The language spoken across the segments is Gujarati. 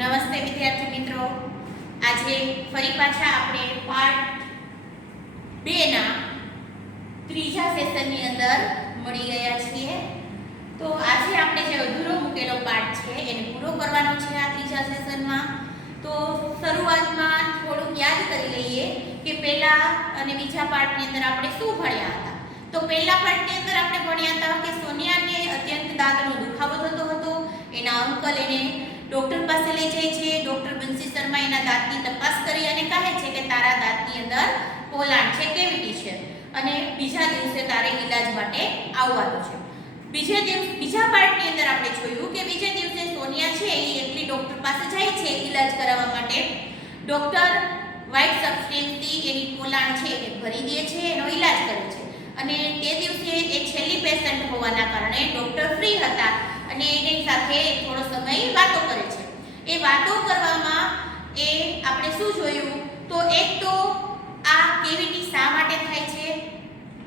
નમસ્તે વિદ્યાર્થી મિત્રો, આજે ફરી પાછા આપણે પાર્ટ 2 ના ત્રીજા સેશનની અંદર મળી ગયા છીએ. તો આજે આપણે જે અધૂરો મૂકેલો પાર્ટ છે એને પૂરો કરવાનો છે આ ત્રીજા સેશનમાં. તો શરૂઆતમાં થોડુંક યાદ કરી લઈએ કે પહેલા અને બીજા પાર્ટની અંદર આપણે શું ભણ્યા હતા. તો પહેલા પાર્ટની અંદર આપણે ભણ્યા હતા કે સોનિયાને અત્યંત દાંતનો દુખાવો થતો હતો. એના અંકલ એને ડોક્ટર પાસે લઈ જાય છે. ડોક્ટર બંસી શર્મા એના દાંતની તપાસ કરી અને કહે છે કે તારા દાંતની અંદર પોલાણ છે, કેવિટી છે, અને બીજા દિવસે તારે ઈલાજ માટે આવવાનું છે. બીજા પાર્ટની અંદર આપણે જોયું કે બીજા દિવસે સોનિયા છે એ એકલી ડોક્ટર પાસે જાય છે ઈલાજ કરાવવા માટે. ડોક્ટર વ્હાઇટ સબસ્ટન્સથી એની પોલાણ છે એ ભરી દે છે, એનો ઈલાજ કરે છે. અને તે દિવસે એ છેલ્લી પેશન્ટ હોવાના કારણે ડોક્ટર ફ્રી હતા અને એની સાથે થોડો સમય વાતો કરે છે. એ વાતો કરવામાં એ આપણે શું જોયું તો એક તો આ કેવિટી શા માટે થાય છે,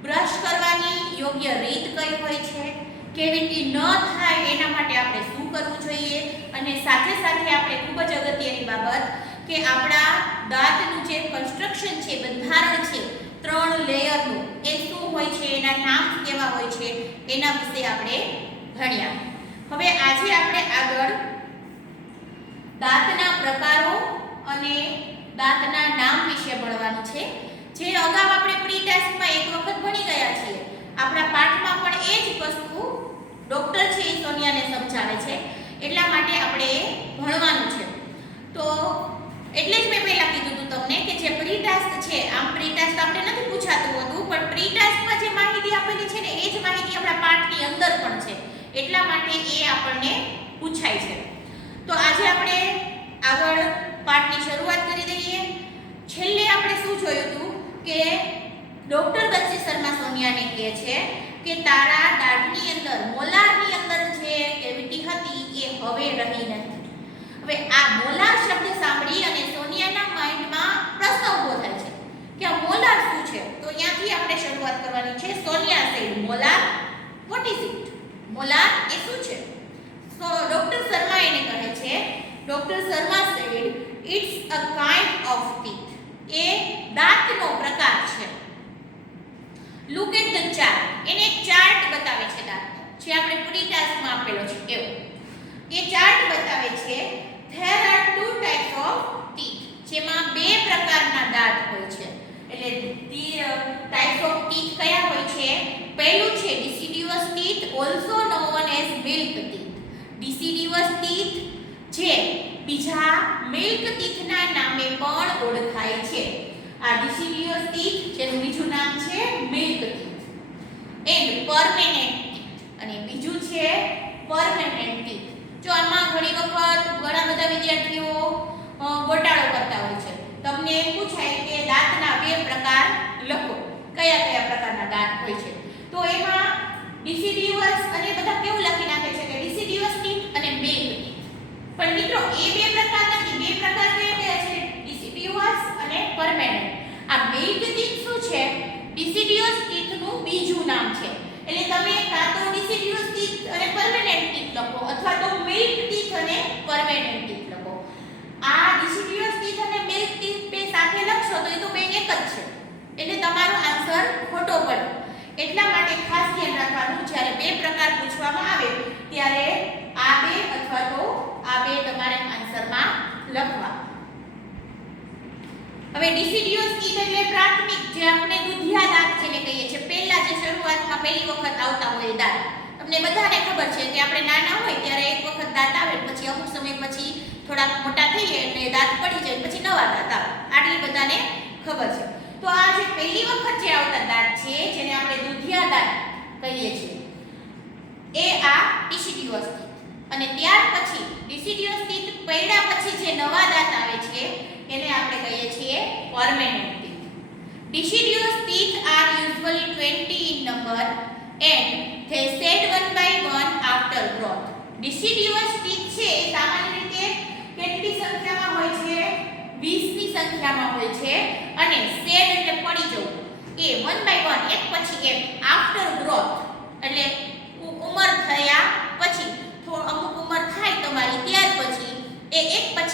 બ્રશ કરવાની યોગ્ય રીત કઈ હોય છે, કેવિટી ન થાય એના માટે આપણે શું કરવું જોઈએ, અને સાથે સાથે આપણે ખૂબ જ અગત્યની બાબત કે આપણા દાંતનું જે કન્સ્ટ્રક્શન છે, બંધારણ છે 3 લેયરનું, એ શું હોય છે, એના નામ કેવા હોય છે, એના વિશે આપણે ભણ્યા. હવે આજે આપણે આગળ દાંતના પ્રકારો અને દાંતના નામ વિશે ભણવાનું છે. જે અગાઉ આપણે પ્રી ટેસ્ટમાં એક વખત ભણી ગયા છીએ. આપણા પાઠમાં પણ એ જ વસ્તુ ડોક્ટર છે એ સોનિયાને સમજાવે છે, એટલા માટે આપણે એ ભણવાનું છે. તો એટલે જ મેં પહેલા કીધું હતું તમને કે જે પ્રી ટેસ્ટ છે, આમ પ્રી ટેસ્ટ આપણે નથી પૂછાતું હતું, પણ પ્રી ટેસ્ટમાં જે માહિતી આપેલી છે ને એ જ માહિતી આપણા પાઠની અંદર પણ છે, એટલા માટે એ આપણને પૂછાય છે. તો આજે આપણે આગળ પાઠની શરૂઆત કરી દઈએ. છેલ્લે આપણે શું જોયું હતું કે ડોક્ટર બંસી શર્મા સોનિયાને કહે છે કે તારા દાંતની અંદર, મોલારની અંદર જે કેવિટી હતી એ હવે રહી નથી. હવે આ મોલાર શબ્દ સાંભળી અને સોનિયાના માઇન્ડમાં પ્રશ્ન ઊભો થાય છે કે આ મોલાર શું છે. તો અહીંયાથી આપણે શરૂઆત કરવાની છે. Sonia said molar, what is it? Molar એ શું છે? સો ડોક્ટર શર્મા એને કહે છે, doctor Sharma said it's a kind of teeth. એ દાંતનો પ્રકાર છે. Look at the chart. એને એક ચાર્ટ બતાવે છે દાંતનો, જે આપણે પ્રી ટેસ્ટમાં આપેલો છે એવો. એ ચાર્ટ બતાવે છે there are 2 types of teeth, જેમાં 2 પ્રકારના દાંત હોય છે. એટલે ટાઇપ્સ ઓફ ટીથ કયા હોય છે? પહેલું છે deciduous teeth, also known as milk teeth. deciduous teeth જે બીજા મિલ્ક ટીથના નામે પણ ઓળખાય છે. આ deciduous teeth જેનું બીજું નામ છે milk teeth. And permanent teeth, અને બીજું છે permanent teeth. જો આમાં ઘણી વખત ઘણા બધા વિદ્યાર્થીઓ ગોટાળો કરતા હોય છે. તમને પૂછાય કે દાંતના 2 પ્રકાર લખો, કયા કયા પ્રકારના દાંત હોય છે. તો એમાં deciduous અને બધા કેવું લખી નાખે છે કે deciduous teeth અને milk teeth. પણ મિત્રો એ 2 પ્રકાર નથી. 2 પ્રકાર કયા કયા છે? deciduous અને permanent. આ milk teeth શું છે? deciduous teeth નું બીજું નામ છે. એટલે તમે કાં તો deciduous teeth અને permanent teeth લખો, અથવા તો milk teeth અને permanent teeth લખો. આ deciduous teeth અને milk teeth બે સાથે લખશો તો એ તો બે એક જ છે, એટલે તમારો આન્સર ખોટો પડે. એટલા માટે ખાસ ધ્યાન રાખવાનું, જ્યારે 2 પ્રકાર પૂછવામાં આવે ત્યારે આ 2 અથવા તો આ 2 તમારે આન્સરમાં લખવા. હવે deciduous teeth એટલે પ્રાથમિક, જે આપણે દુધિયા દાંત જેને કહીએ છીએ, પહેલા જે શરૂઆતમાં પહેલી વખત આવતા હોય દાંત. તમને બધાને ખબર છે કે આપણે નાના હોય ત્યારે એક વખત દાંત આવે, પછી અમુક સમય પછી થોડાક મોટા થઈ જાય એટલે દાંત પડી જાય, પછી નવા દાંત આવે. આટલી બધાને ખબર છે. તો આ જે પહેલી વખત જે આવતા દાંત છે, જેને આપણે દુધિયા દાંત કહીએ છીએ, એ આ deciduous teeth. અને ત્યાર પછી deciduous teeth પડ્યા પછી જે નવા દાંત આવે છે એને આપણે કહીએ છીએ permanent teeth. deciduous teeth are usually 20 in number and they shed one by one after growth. deciduous teeth છે એ સામાન્ય રીતે કેટલી સંખ્યામાં હોય છે? 20 ની સંખ્યામાં હોય છે. અને shed એટલે પડી જવું, એ one by one, એક પછી એક, after growth એટલે ઉંમર થયા પછી, અમુક ઉંમર થાય તમારી ત્યાર પછી એ એક પછી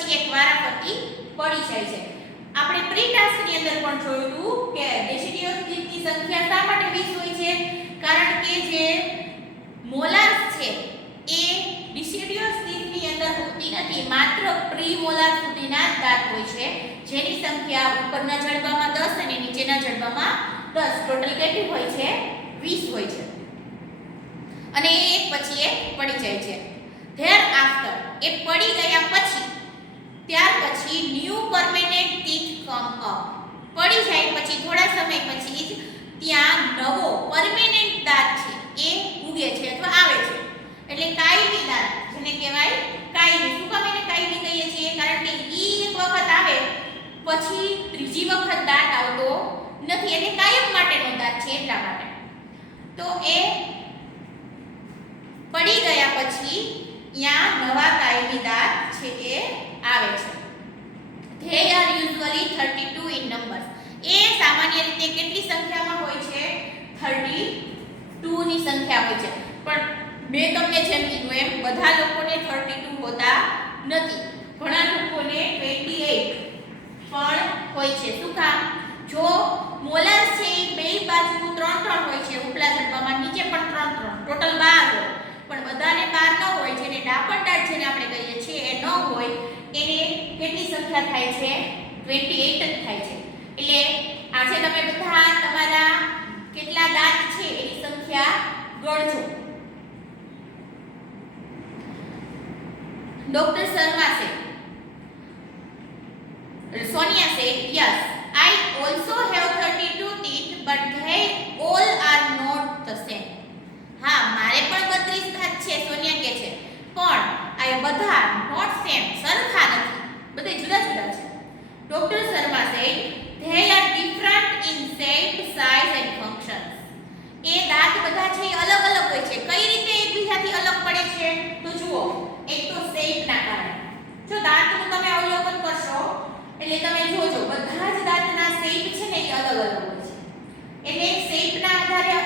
પણ જોયું હતું કે ડેસિડિયસ ટીથની સંખ્યા શા માટે 20 હોય છે? કારણ કે જે મોલાર્સ છે એ ડેસિડિયસ ટીથની અંદર હોતી નથી, માત્ર પ્રીમોલાર સુધીના જ દાંત હોય છે, જેની સંખ્યા ઉપરના જડબામાં 10 અને નીચેના જડબામાં 10, ટોટલ કેટલી હોય છે? 20 હોય છે. અને એક પછી એક પડી જાય છે. ધેર આફ્ટર, એ પડી ગયા પછી, ત્યાર પછી new permanent teeth come up, પડી જાય પછી થોડા સમય પછી જ ત્યાં નવો પરમેનન્ટ દાંત છે એ ઉગે છે અથવા આવે છે. એટલે કાયમી દાંત જેને કહેવાય કાયમી. શું કામ એને કાયમી કહીએ છીએ? કારણ કે ઈ એક વખત આવે પછી ત્રીજી વખત દાંત આવતો નથી, એટલે કાયમ માટેનો દાંત છે એટલા માટે. તો એ પડી ગયા પછી ત્યાં નવા કાયમી દાંત છે એ આવે છે. They are usually 32 in numbers. એ સામાન્ય રીતે કેટલી સંખ્યામાં હોય છે? 32 ની સંખ્યા હોય છે. પણ મેં તમને જેમ કીધું એમ બધા લોકોને 32 હોતા નથી, ઘણા લોકોને 28 પણ હોય છે. શું કામ? જો મોલાર્સ છે એ બે બાજુ 3 હોય છે, ઉપલા જડબામાં, નીચે પણ 3, ટોટલ 12 હોય. પણ બધાને 12 ન હોય, જેને ડાપણ દાંત જેને આપણે કહીએ છીએ એ ન હોય, એને કેટલી સંખ્યા થાય છે? 28 જ થાય છે. એટલે આજે તમે બધા તમારા કેટલા દાંત છે એની સંખ્યા ગણજો. ડોક્ટર શર્મા છે, Sonia said, yes, I also have 32 teeth, but they all are not the same. હા, મારે પણ 32 દાંત છે, સોનિયા કહે છે, પણ આ બધા not same, સરખા નથી, બધે જુદા જુદા છે. Doctor Sharma said, they are different in shape, size and functions. એ દાંત બધા છે એ અલગ અલગ હોય છે. કઈ રીતે એકબીજાથી અલગ પડે છે? તો જુઓ, એક તો શેપના કારણે. જો દાંતનું તમે અવલોકન કરશો એટલે તમે જોજો બધા જ દાંતના શેપ છે ને એ અલગ અલગ હોય છે. એટલે શેપના આધારે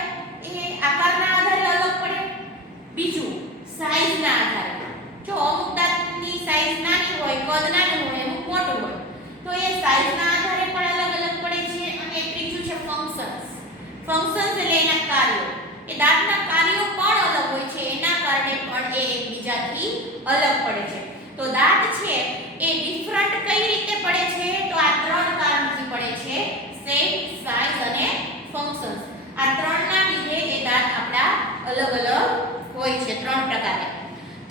એ આકારના આધારે અલગ પડે. બીજું સાઈઝના આધારે. જો અમુક દાંતની સાઈઝ નાની હોય, કદ નાનું હોય, અમુક મોટું હોય, તો એ સાઈઝના આધારે પણ અલગ અલગ પડે છે. અને ત્રીજું છે ફંક્શન્સ. ફંક્શન્સ એટલે એના કાર્યો. એ દાંતના કાર્યો પણ અલગ હોય છે, એના કારણે પણ એ એકબીજાથી અલગ પડે છે. તો દાંત છે એ ડિફરન્ટ કઈ રીતે પડે છે? તો આ 3 કારણથી પડે છે: શેપ, સાઈઝ અને ફંક્શન્સ. આ 3ના લીધે એ દાંત આપણા અલગ અલગ હોય છે, 3 પ્રકારે.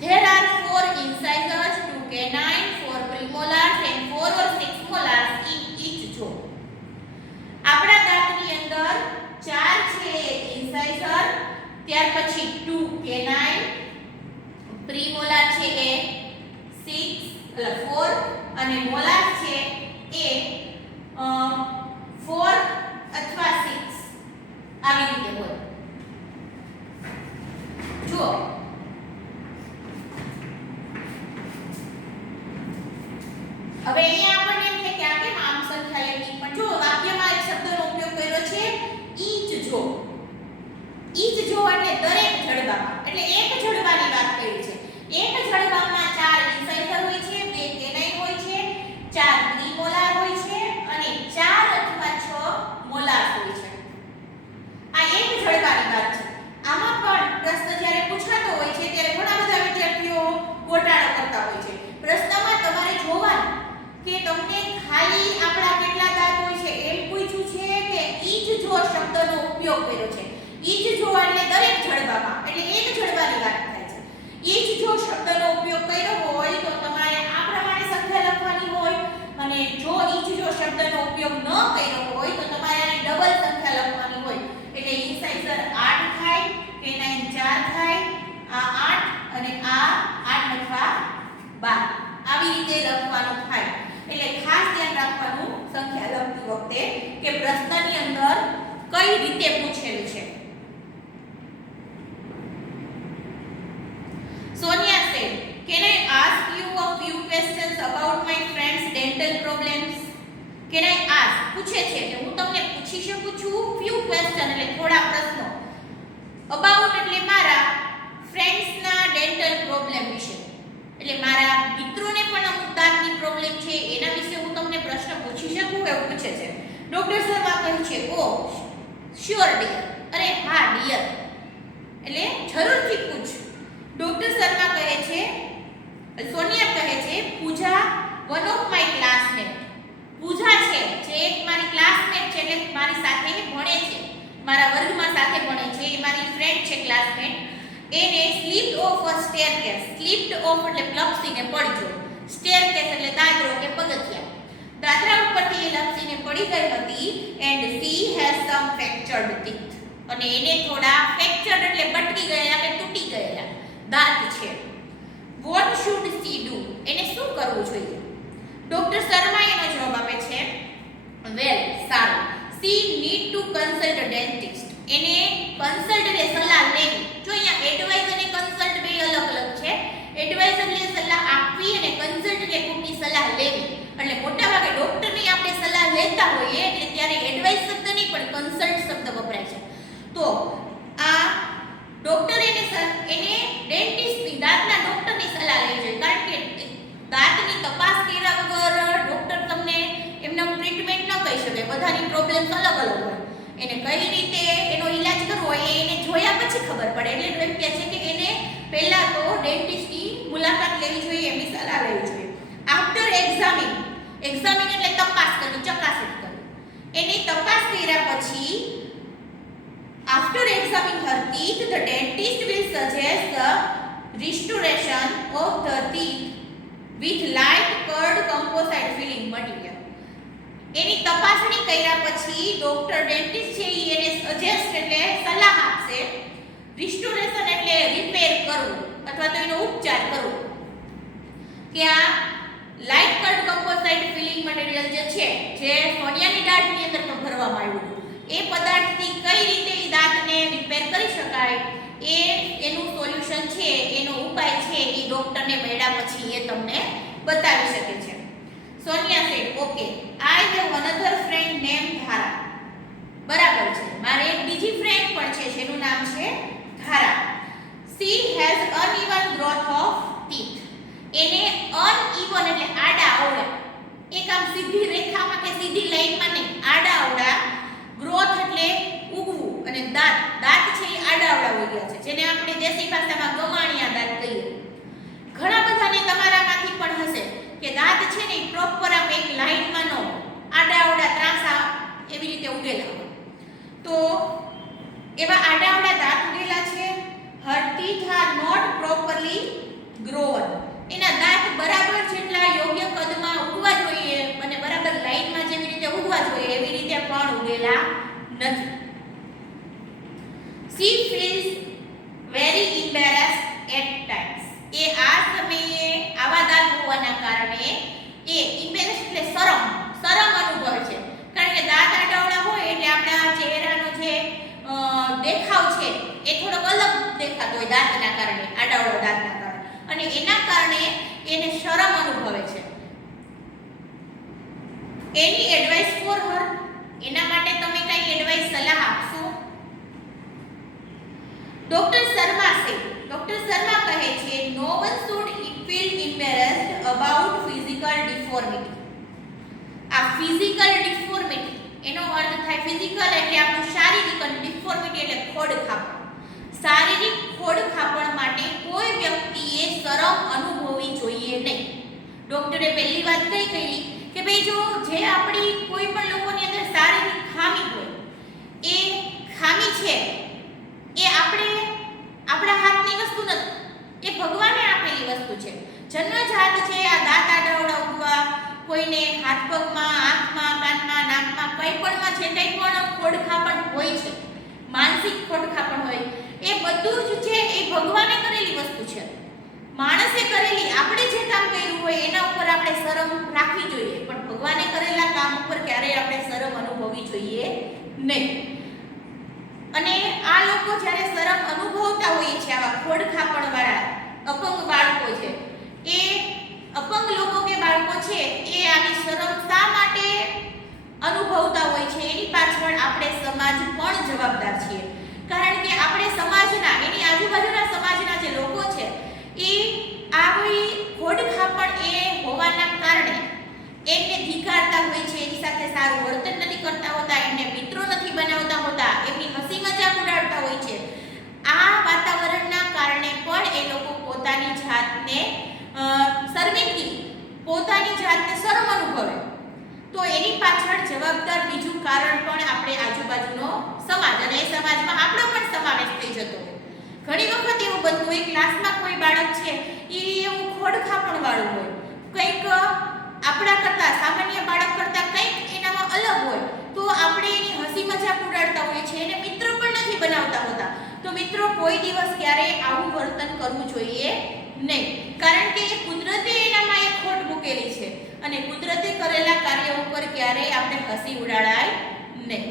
There are 4 incisors, 2 canine, 4 premolars and 4 or 6 molars in each jaw. આપણા દાંતની અંદર 4 છે incisor, ત્યાર પછી 2 canine, premolar છે એ 4 અને મોલાર છે એ 4 અથવા 6 આવી રીતે હોય. જુઓ, હવે અહીંયા આપણને એમ થાય કે આ કેમ આમ સંખ્યા લેવી, પણ જો વાક્યમાં એક શબ્દનો ઉપયોગ કર્યો છે ઈચ જો. ઈચ જો એટલે દરેક જડબામાં, એટલે એક જડબાની વાત કરી છે. એક જડબામાં 4 ઇન્સાઇઝર હોય છે, 2 કેનાઇન હોય છે, 4 પ્રીમોલાર હોય છે અને 4 અથવા 6 મોલાર હોય છે. આ એક જડબાની વાત છે. આમાં પણ પ્રશ્ન જ્યારે પૂછાતો હોય છે ત્યારે ઘણા બધા વિદ્યાર્થીઓ ગોટાળો કરતા હોય છે. પ્રશ્નમાં તમારે જોવાનું કે તમને ખાલી આપણા કેટલા દાંત હોય છે એમ પૂછ્યું છે કે ઈચ જો શબ્દનો ઉપયોગ કર્યો છે. ઈચ જો એટલે દરેક જડબામાં, એટલે એક જડબાની વાત થાય છે. ઈચ જો શબ્દનો ઉપયોગ કર્યો હોય તો તમારે આ પ્રમાણે સંખ્યા લખવાની હોય, અને જો ઈચ જો શબ્દનો ઉપયોગ ન કર્યો હોય તો તમારે આની ડબલ સંખ્યા લખવાની હોય. એટલે ઇન્સાઇઝર 8 થાય, કેનાઇન 4 થાય, આ 8 અને આ 8 અથવા 12 આવી રીતે લખવાનું થાય. એટલે ખાસ ધ્યાન રાખવાનું સંખ્યા લખતી વખતે કે પ્રશ્નની અંદર કઈ રીતે પૂછેલું છે. Sonia said, can I ask you a few questions about my friend's dental problems? Can I ask? પૂછે છે કે હું તમને પૂછી શકું છું few question એટલે થોડા પ્રશ્નો. about એટલે મારા friends ના dental problem વિશે. એટલે મારા મિત્રોને પણ અમુક દાંતની પ્રોબ્લેમ છે એના વિશે હું તમને પ્રશ્ન પૂછી શકું એવું પૂછે છે. ડોક્ટર શર્મા કહે છે ઓ શ્યોર ડિયર, અરે હા ડિયર, એટલે જરૂરથી પૂછ. ડોક્ટર શર્મા કહે છે, સોનિયા કહે છે પૂજા વન ઓફ માય ક્લાસમેટ. પૂજા છે જે એક મારી ક્લાસમેટ છે, એટલે મારી સાથે ભણે છે, મારા વર્ગમાં સાથે ભણે છે, એ મારી ફ્રેન્ડ છે ક્લાસમેટ. એને slipped of a staircase. Slipped of એટલે લપસીને પડી ગયો, સ્ટેરકેસ એટલે દાદરો કે પગથિયા, દાદરા ઉપરથી એ લપસીને પડી ગઈ હતી. And she has some fractured teeth. અને એને થોડા ફ્રેક્ચર્ડ એટલે બટકી ગયેલા કે તૂટી ગયેલા દાંત છે. What should she do. એને શું કરવું જોઈએ? ડોક્ટર શર્મા એનો જવાબ આપે છે વેલ સારું, she need to consult a dentist. એને કન્સલ્ટ એટલે સલાહ લેવી. જો અહીંયા એડવાઇસ અને કન્સલ્ટ બે અલગ અલગ છે. એડવાઇસ એટલે સલાહ આપવી અને કન્સલ્ટ એટલે કોઈની સલાહ લેવી. એટલે મોટાભાગે ડોક્ટરની આપણે સલાહ લેતા હોઈએ એટલે ત્યારે એડવાઇસ શબ્દ નહીં પણ કન્સલ્ટ શબ્દ વપરાય છે. તો આ ડોક્ટર એને ડેન્ટિસ્ટની દાંતના ડોક્ટરની સલાહ લેવી જોઈએ, કારણ કે દાંતની તપાસ કર્યા વગર ડોક્ટર તમને એમનો ટ્રીટમેન્ટ ન કહી શકે. બધાની પ્રોબ્લેમ્સ અલગ અલગ હોય, એને કઈ રીતે એનો ઈલાજ કરવો હોય એને જોયા પછી ખબર પડે. એટલે એમ કહે છે કે એને પહેલા તો ડેન્ટિસ્ટની મુલાકાત લેવી જોઈએ, એમની સલાહ લેવી જોઈએ. After examine. એક્ઝામિન એટલે તપાસ કરવી, ચકાસણી કરવી. એની તપાસ કર્યા પછી after examining her teeth, the dentist will suggest the restoration of the teeth with light curd composite filling material. એની તપાસણી કર્યા પછી ડોક્ટર ડેન્ટિસ્ટ છે એને સજેસ્ટ એટલે સલાહ આપશે. રિસ્ટોરેશન એટલે રિપેર કરવું અથવા તો એનો ઉપચાર કરવો. કે આ લાઇટ કર્ડ કમ્પોસાઇટ ફિલિંગ મટીરીયલ જે છે, જે સોનિયાની દાંતની અંદર પણ ભરવામાં આવ્યું હતું, એ પદાર્થથી કઈ રીતે એ દાંતને રિપેર કરી શકાય એ એનું સોલ્યુશન છે, એનો ઉપાય છે, એ ડોક્ટરને મળ્યા પછી એ તમને બતાવી શકે છે. Sonia said okay, I have another friend name Dhara. બરાબર છે, મારે એક બીજી ફ્રેન્ડ પણ છે જેનું નામ છે ધારા. She has uneven growth of teeth. એને અનઇવન એટલે આડા અવળા, એક આમ સીધી રેખામાં કે સીધી લાઈનમાં નહીં, આડા અવળા. ગ્રોથ એટલે ઉગવું, અને દાંત છે એ આડાવડા હોઈ ગયા છે, જેને આપણે દેશી ભાષામાં ગમાણિયા દાંત કહીએ. ઘણા બધાને તમારામાંથી પણ હશે કે દાંત છે ને પ્રોપર આમ એક લાઈનમાં ન આડાવડા ત્રાંસા એવી રીતે ઉગેલા હોય. તો એવા આડાવડા દાંત ઉગેલા છે. her teeth are not properly grown. એના દાંત બરાબર જેટલા યોગ્ય કદમાં ઉગવા જોઈએ અને બરાબર લાઈનમાં જેવી રીતે ઉગવા જોઈએ એવી રીતે પણ ઉગેલા નથી. she feels very embarrassed at times. એ આ સમયે આવા દાંત હોવાના કારણે એ embarrassed એટલે શરમ અનુભવે છે. કારણ કે દાંત આડાવડા હોય એટલે આપણા ચહેરાનો જે દેખાવ છે એ થોડોક અલગ દેખાતો હોય દાંતના કારણે, આડાવડા દાંતના કારણે, અને એના કારણે એને શરમ અનુભવે છે. એની એડવાઇસ ફોર હર. એના માટે તમે કઈ એડવાઇસ સલાહ આપશો? ડોક્ટર શર્મા કહે છે no one should feel embarrassed about physical deformity. આ ફિઝિકલ ડિફોર્મિટી એનો અર્થ થાય ફિઝિકલ એટલે આપણું શારીરિક, અને ડિફોર્મિટી એટલે ખોડખાપણ. શારીરિક ખોડખાપણ માટે કોઈ વ્યક્તિએ શરમ અનુભવવી જોઈએ નહીં. ડોક્ટરે પહેલી વાત કઈ કહી કે ભાઈ જો જે આપણી કોઈ પણ લોકોની અંદર શારીરિક ખામી હોય, એ ખામી છે એ આપણા હાથની વસ્તુ નથી, એ ભગવાને આપેલી વસ્તુ છે. જન્મજાત છે આ દાંત આડાવડા ઉગવા, કોઈને હાથ પગમાં, આંખમાં, કાનમાં, નાકમાં, કંઈ પણમાં જે કંઈ પણ ખોડખાપણ હોય છે, માનસિક ખોડખાપણ હોય, એ બધું જ છે એ ભગવાને કરેલી વસ્તુ છે. માણસે કરેલી, આપણે જે કામ કર્યું હોય એના ઉપર આપણે શરમ રાખવી જોઈએ, પણ ભગવાને કરેલા કામ ઉપર ક્યારેય આપણે શરમ અનુભવવી જોઈએ નહીં. અને આ લોકો જ્યારે શરમ અનુભવતા હોય છે, આવા ખોડખાપણ વાળા અપંગ બાળકો છે, એ અપંગ લોકો કે બાળકો છે એ આની શરમ શા માટે અનુભવતા હોય છે એની પાછળ આપણે સમાજ પણ જવાબદાર છીએ. કારણ કે આપણે સમાજના, એની આજુબાજુના સમાજના જે લોકો છે એ આવી ખોડખાપણ એ હોવાના કારણે એને ધિક્કારતા હોય છે, એની સાથે સારું વર્તન નથી કરતા હોતા, એમને મિત્રો નથી બનાવતા હોતા, એમની હસી મજાક ઉડાડતા હોય છે. આ વાતાવરણના કારણે પણ એ લોકો પોતાની જાતને શર્મિંદગી, પોતાની જાતને શરમ અનુભવે. તો એની પાછળ જવાબદાર બીજું કારણ પણ આપણે આજુબાજુનો સમાજ, અને એ સમાજમાં આપણો પણ સમાવેશ થઈ જતો હોય. ઘણી વખત એવું બનતું હોય, ક્લાસમાં કોઈ બાળક છે એ એવું ખોડખાપણ વાળું હોય, કંઈક આપણા કરતા, સામાન્ય બાળક કરતા કંઈક એનામાં અલગ હોય, તો આપણે એની હસી મજાક ઉડાડતા હોઈએ છીએ, એને મિત્ર પણ નથી બનાવતા હોતા. તો મિત્રો, કોઈ દિવસ ક્યારેય આવું વર્તન કરવું જોઈએ નહીં, કારણ કે એ કુદરતે એનામાં એક ખોટ મૂકેલી છે, અને કુદરતે કરેલા કાર્ય ઉપર ક્યારેય આપણે હસી ઉડાડાય નહીં.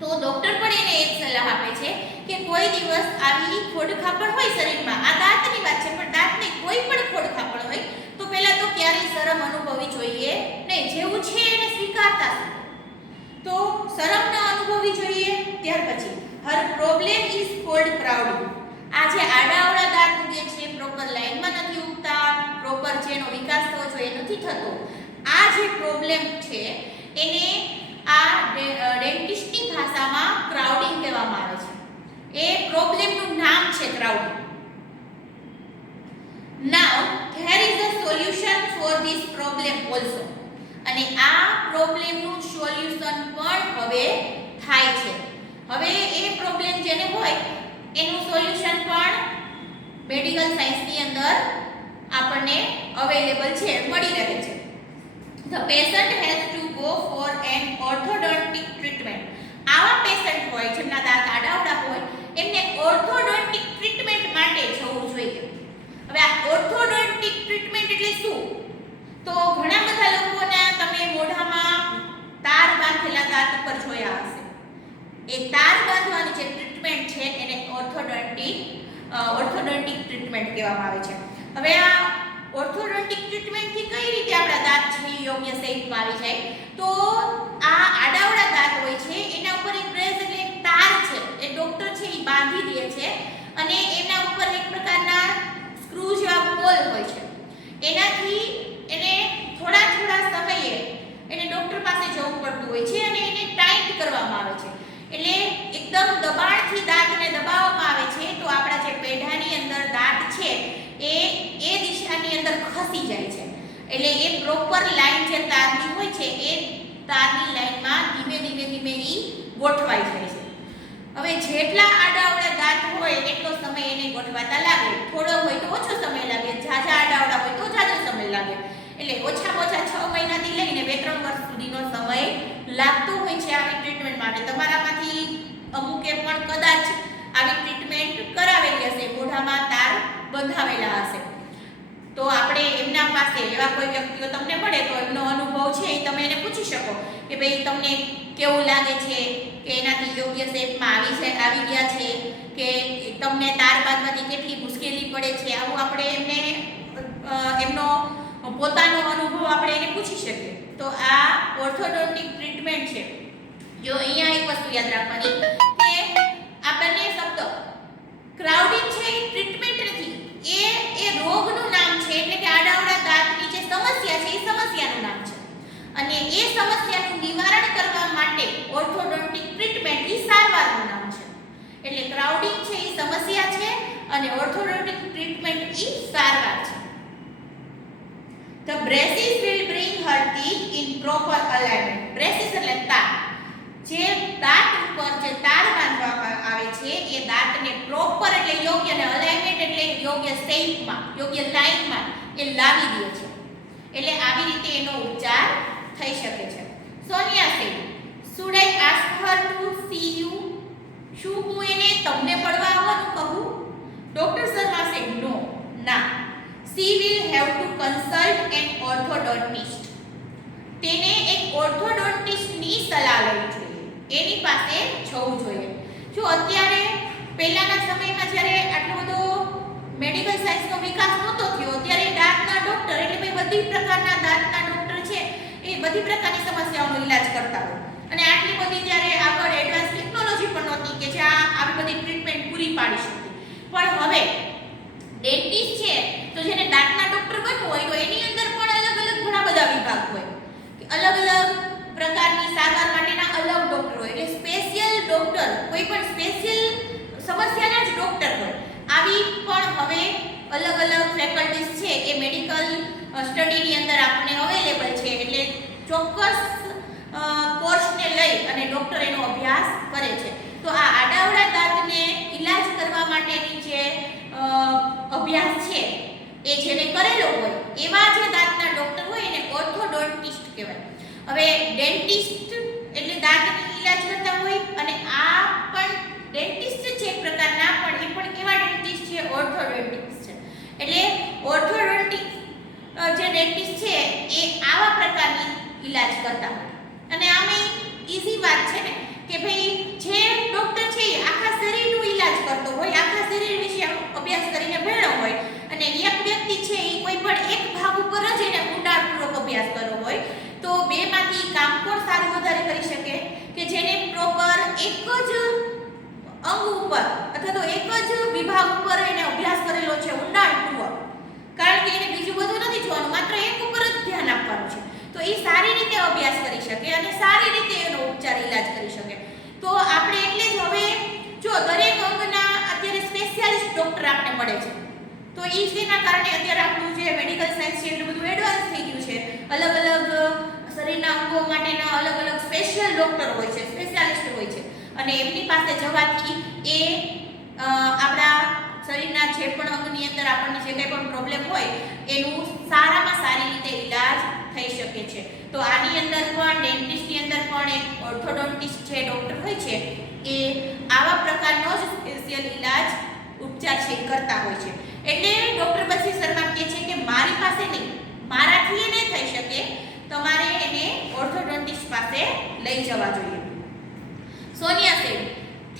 તો ડોક્ટર પણ એને એક સલાહ આપે છે કે કોઈ દિવસ આવી ખોડખાપણ હોય શરીરમાં, આ દાંતની વાત છે, પણ દાંતની કોઈ પણ ખોડખાપણ હોય તો પહેલા તો ક્યારેય શરમ અનુભવવી જોઈએ નહીં, જેવું છે એને સ્વીકારતા શીખો. તો શરમ ન અનુભવવી જોઈએ. ત્યાર પછી હર પ્રોબ્લેમ ઇઝ કોલ્ડ ક્રાઉડિંગ. આ જે આડાઅવળા દાંત ઉગે છે, પ્રોપર લાઈનમાં નથી ઉગતા, પ્રોપર જેનો વિકાસ થવો જોઈએ નથી થતો, આ જે પ્રોબ્લેમ છે એને આ ડેન્ટિસ્ટની ભાષામાં ક્રાઉડિંગ કહેવામાં આવે છે. એ પ્રોબ્લેમનું નામ છે crowding. Now there is a solution for this problem also. અને આ પ્રોબ્લેમનું સોલ્યુશન પણ હવે થાય છે. હવે એ પ્રોબ્લેમ જેને હોય એનું સોલ્યુશન પણ મેડિકલ સાયન્સની અંદર આપણને અવેલેબલ છે, મળી રહે છે. The patient has to go for an orthodontic treatment. આવા પેશન્ટ હોય જેમના દાંત આડાઅવળા હોય, એમને ઓર્થોડોન્ટિક ટ્રીટમેન્ટ માટે જવું જોઈએ. હવે આ ઓર્થોડોન્ટિક ટ્રીટમેન્ટ એટલે શું? તો ઘણા બધા લોકોના તમે મોઢામાં તાર બાંધેલા દાંત ઉપર જોયા હશે. એ તાર બાંધવાની જે ટ્રીટમેન્ટ છે એને ઓર્થોડોન્ટિક ટ્રીટમેન્ટ કહેવામાં આવે છે. હવે આ ઓર્થોડોન્ટિક ટ્રીટમેન્ટથી કઈ રીતે આપણા દાંત છે યોગ્ય શેપમાં આવી જાય? તો આ આડાઅવળા દાંત હોય છે એના ઉપર એક બ્રેસ એટલે એક તાર છે, એ ડોક્ટર છે એ બાંધી દે છે, અને એના ઉપર એક પ્રકારના સ્ક્રૂ જેવા બોલ હોય છે. એનાથી એને થોડા સમયે એને ડોક્ટર પાસે જવું પડતું હોય છે, અને એને ટાઈટ કરવામાં આવે છે. એટલે એકદમ દબાણથી દાંતને દબાવવામાં આવે છે, તો આપણા જે પેઢાની અંદર દાંત છે એ દિશાની અંદર ખસી જાય છે. એટલે એ પ્રોપર લાઈન જે તારની હોય છે એ તારની લાઈનમાં ધીમે ધીમે ઈ ગોઠવાઈ જાય છે. હવે જેટલા આડાઅવળા દાંત હોય એટલો સમય એને ગોઠવાતા લાગે, થોડો હોય તો ઓછો સમય લાગે, ઝાઝા આડાઅવળા હોય તો ઝાઝો સમય લાગે. એટલે ઓછામાં ઓછા 6 મહિનાથી લઈને 2-3 વર્ષ સુધીનો સમય લાગતો હોય છે આવી ટ્રીટમેન્ટ માટે. તમારામાંથી અમુકે પણ કદાચ આવી ટ્રીટમેન્ટ કરાવેલી હશે, મોઢામાં તાર બંધાવેલા હશે. તો આપણે એમના પાસે એવા કોઈ વ્યક્તિઓ તમને મળે તો એમનો અનુભવ છે એ તમે એને પૂછી શકો કે ભાઈ તમને કેવું લાગે છે, કે એનાથી યોગ્ય શેપમાં આવી ગયા છે, કે તમને તાર બાંધવાથી કેટલી મુશ્કેલી પડે છે. આવું આપણે એમને એમનો પોતાનો અનુભવ આપણે એને પૂછી શકીએ. તો આ ઓર્થોડોન્ટિક ટ્રીટમેન્ટ છે. જો અહીંયા એક વસ્તુ યાદ રાખવાની કે આ બંને શબ્દ ક્રાઉડિંગ છે એ ટ્રીટમેન્ટ નથી, એ રોગનું નામ છે. એટલે કે આડાઅવળા દાંતની જે સમસ્યા છે એ સમસ્યાનું નામ છે, અને એ સમસ્યાનું નિવારણ કરવા માટે ઓર્થોડોન્ટિક ટ્રીટમેન્ટ એ સારવારનું નામ છે. એટલે ક્રાઉડિંગ છે એ સમસ્યા છે અને ઓર્થોડોન્ટિક ટ્રીટમેન્ટ એ સારવાર છે. The braces will bring her teeth in proper alignment. Braces એટલે તાર. જે દાંત ઉપર જે તાર બાંધવામાં આવે છે એ દાંતને પ્રોપર એટલે યોગ્ય, અને અલાઇનમેન્ટ એટલે યોગ્ય શેપમાં, યોગ્ય લાઈનમાં એ લાવી દે છે. એટલે આવી રીતે એનો ઉપચાર થઈ શકે છે. Sonia said, should I ask her to see you? શું હું એને તમને મળવા આવવાનું કહું? ડોક્ટર શર્મા સેડ, no, ના. She will have to consult an orthodontist. તેને એક ઓર્થોડોન્ટિસ્ટની સલાહ લેવી જોઈએ, એની પાસે જવું જોઈએ. જો અત્યારે પહેલાના સમયમાં જ્યારે આટલો બધો મેડિકલ સાયન્સનો વિકાસ નહોતો થયો, ત્યારે દાંતના ડોક્ટર એટલે ભાઈ બધી પ્રકારના દાંતના ડોક્ટર છે એ બધી પ્રકારની સમસ્યાઓનો ઈલાજ કરતા હોય, અને આટલી બધી જ્યારે આગળ એડવાન્સ ટેકનોલોજી પણ નહોતી કે જે આવી બધી ટ્રીટમેન્ટ પૂરી પાડી શકતી. પણ હવે ડેન્ટિસ્ટ છે તો જેને દાંતના ડોક્ટર બનવું હોય તો એની અંદર પણ અલગ અલગ ઘણા બધા વિભાગ હોય, અલગ અલગ અલગ અલગ ફેકલ્ટીઝ છે એ મેડિકલ સ્ટડીની અંદર આપણને અવેલેબલ છે. એટલે ચોક્કસ કોર્સને લઈ અને ડૉક્ટર એનો અભ્યાસ કરે છે. તો આ આડાઅવળા દાંતને ઈલાજ કરવા માટેની જે અભ્યાસ છે એ જેને કરેલો હોય એવા જે દાંતના ડૉક્ટર હોય એને ઓર્થોડોન્ટિસ્ટ કહેવાય. હવે ડેન્ટિસ્ટ એટલે દાંતની ઈલાજ કરતા હોય અને આ પણ ડેન્ટિસ્ટ છે એક પ્રકારના, પણ એ પણ કેવા ડેન્ટિસ્ટ છે? ઓર્થોડોન્ટિસ્ટ છે. એટલે ઓર્થોડોન્ટિક જે ડેન્ટિસ્ટ છે એ આવા પ્રકારની ઈલાજ કરતા હોય. અને આમે ઈઝી વાત છે ને કે ભાઈ જે ડૉક્ટર છે એ આખા શરીરનું ઈલાજ કરતો હોય, આખા શરીર વિશે અભ્યાસ કરીને ભણ્યો હોય, અને એક વ્યક્તિ છે એ કોઈ પણ એક ભાગ ઉપર જ એને ઊંડાણપૂર્વક અભ્યાસ કરવો હોય, તો બેમાંથી કામ કોણ સારું વધારે કરી શકે? કે જેને પ્રોપર એક જ અંગ ઉપર અથવા તો એક જ વિભાગ ઉપર એને અભ્યાસ કરેલો છે ઊંડાણપૂર્વક. કારણ કે એને બીજું બધું નથી જોવાનું, માત્ર એક ઉપર જ ધ્યાન આપવાનું છે. તો એ સારી રીતે અભ્યાસ કરી શકે અને સારી રીતે એનો ઉપચાર ઈલાજ કરી શકે. તો આપણે એટલે જ હવે જો દરેક અંગના અત્યારે સ્પેશિયાલિસ્ટ ડૉક્ટર આપણે મળે છે. તો એ જેના કારણે અત્યારે આપણું જે મેડિકલ સાયન્સ છે એટલું બધું એડવાન્સ થઈ ગયું છે. અલગ અલગ શરીરના અંગો માટેના અલગ અલગ સ્પેશિયલ ડૉક્ટર હોય છે, સ્પેશિયાલિસ્ટ હોય છે, અને એમની પાસે જવાથી એ આપણા શરીરના જે પણ અંગની અંદર આપણને જે કંઈ પણ પ્રોબ્લેમ હોય એનું સારામાં સારી રીતે ઈલાજ થઈ શકે છે. તો આની અંદર પણ ડેન્ટિસ્ટની અંદર પણ એક ઓર્થોડોન્ટિસ્ટ જે ડૉક્ટર હોય છે એ આવા પ્રકારનો જ સ્પેશિયલ ઈલાજ ઉપચાર છે કરતા હોય છે. એટલે ડૉક્ટર બસી શર્મા કહે છે કે મારી પાસે નહીં, મારાથી એ નહીં થઈ શકે, તમારે એને ઓર્થોડોન્ટિસ્ટ પાસે લઈ જવા જોઈએ. Sonia said,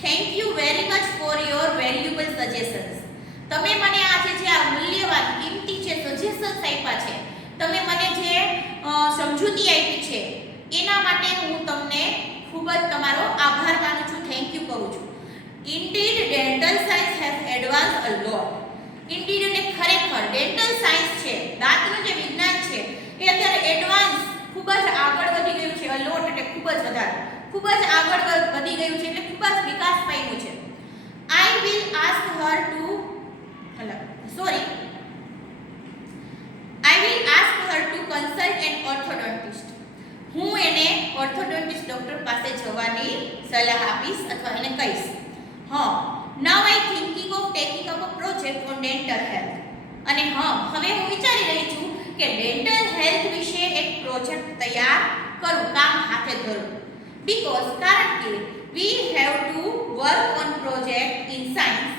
thank you very much for your valuable suggestions. તમે મને આજે જે આ મૂલ્યવાન કિંમતી છે સજેશન્સ આપ્યા છે, તમે મને જે સમજૂતી આપી છે એના માટે હું તમને ખૂબ જ તમારો આભાર માનું છું, થેન્ક યુ કહું છું. Indeed dental science has advance a lot. Indeed એટલે ખરેખર ડેન્ટલ સાયન્સ છે, દાંતનું જે વિજ્ઞાન છે એ અત્યારે એડવાન્સ ખૂબ જ આગળ વધી ગયું છે. અ લોટ એટલે ખૂબ જ વધારે, ખૂબ જ આગળ વધી ગયું છે, એટલે ખૂબ જ વિકાસ પામ્યું છે. I will ask her to I will ask her to consult an orthodontist. હું એને ઓર્થોડોન્ટિસ્ટ ડૉક્ટર પાસે જવાની સલાહ આપીશ અથવા એને કહીશ. હા, now I thinking of taking up a project on dental health. અને હા, હવે હું વિચારી રહી છું કે ડેન્ટલ હેલ્થ વિશે એક પ્રોજેક્ટ તૈયાર કરું, કામ હાથે ધરું. બીકોઝ કારણ કે we have to work on project in science.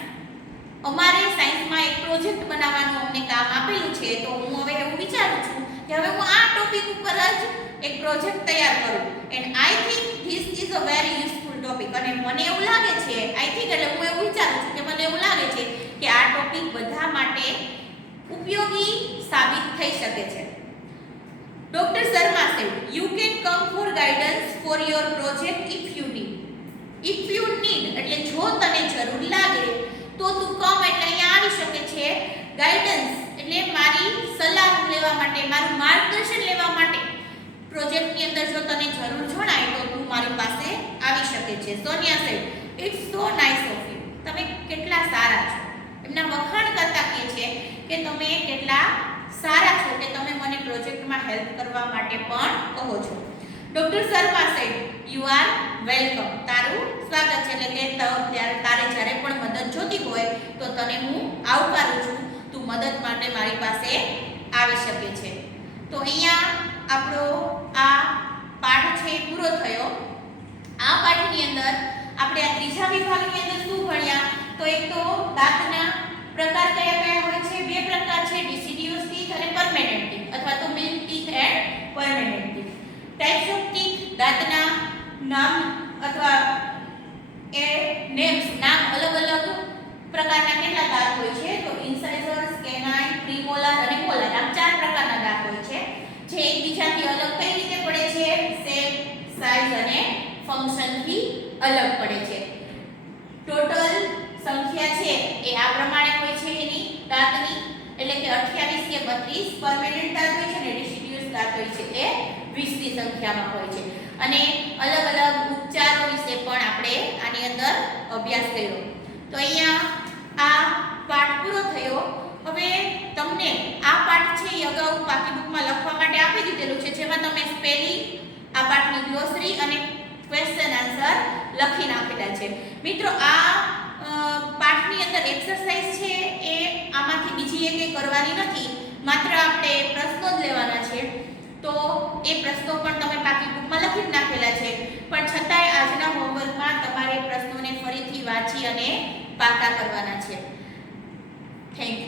અમારે સાયન્સમાં એક પ્રોજેક્ટ બનાવવાનું અમને કામ આપેલું છે. તો હું હવે એવું વિચારું છું કે હવે હું આ ટોપિક ઉપર જ એક પ્રોજેક્ટ તૈયાર કરું. And I think this is a very useful topic. અને મને એવું લાગે છે, આઈ થિંક એટલે હું એવું વિચારું છું કે મને એવું લાગે છે કે આ ટોપિક બધા માટે ઉપયોગી સાબિત થઈ શકે છે. Doctor Sharma said, you can come for guidance for your project if you need. If you need એટલે જો તને જરૂર લાગે તો તું કમ એટલે અહીંયા આવી શકે છે. ગાઈડન્સ એટલે મારી સલાહ લેવા માટે, મારું માર્ગદર્શન લેવા માટે પ્રોજેક્ટની અંદર જો તને જરૂર જણાય તો તું મારી પાસે આવી શકે છે. Sonia said, it's so nice of you. તમે કેટલા સારા છો. એમના વખાણ કરતા કહે છે કે તમે કેટલા સારા છો કે તમે મને પ્રોજેક્ટમાં હેલ્પ કરવા માટે પણ કહો છો. Doctor Sharma said, you are welcome. તારું સ્વાગત છે. એટલે કે તારે જ્યારે પણ મદદ જોતી હોય તો તને હું આવકારું છું. તું મદદ માટે મારી પાસે આવી શકે છે. તો અહીંયા આપણો આ પાઠ છે એ પૂરો થયો. આ પાઠની અંદર આપણે આ ત્રીજા વિભાગની અંદર શું ભણ્યા? તો એક તો દાંતના પ્રકાર કયા કયા હોય છે? બે પ્રકાર છે, ડિસિડ્યુઅસ ટીથ અને પરમેનન્ટ ટીથ અથવા તો milk teeth and permanent teeth. Types of teeth, દાંતના નામ અથવા એ નેમ્સ, નામ અલગ અલગ પ્રકારના કેટલા દાંત હોય છે? તો ઇન્સાઇઝર્સ, કેનાઇન, પ્રીમોલાર અને મોલાર. આમ ચાર પ્રકારના દાંત હોય છે જે એકબીજાથી અલગ કઈ રીતે પડે છે? શેપ, સાઇઝ અને ફંક્શનથી અલગ પડે છે. ટોટલ સંખ્યા છે એ આ પ્રમાણે હોય છે એની દાંતની, એટલે કે 28 કે 32 પરમેનન્ટ દાંત હોય છે અને ડિસિડ્યુઅસ દાંત હોય છે એ 20 ની સંખ્યામાં હોય છે. અને અલગ અલગ ઉપચારો વિશે પણ આપણે આની અંદર અભ્યાસ કર્યો. તો અહીંયા આ પાઠ પૂરો થયો. હવે તમને આ પાઠ છે એ અગાઉ પાકી બુકમાં લખવા માટે આપી દીધેલું છે, જેમાં તમે સ્પેલિંગ, આ પાઠની ગ્લોસરી અને ક્વેશ્ચન આન્સર લખી નાખેલા છે. મિત્રો આ પાઠની અંદર એક્સરસાઇઝ છે એ આમાંથી બીજી એક કરવાની નથી, માત્ર આપણે પ્રશ્નો જ લેવાના છે. તો એ પ્રશ્નો પણ તમે પાકી બુકમાં લખી જ નાખેલા છે, પણ છતાંય આજના હોમવર્કમાં તમારે પ્રશ્નોને ફરીથી વાંચી અને પાકા કરવાના છે. Thank you.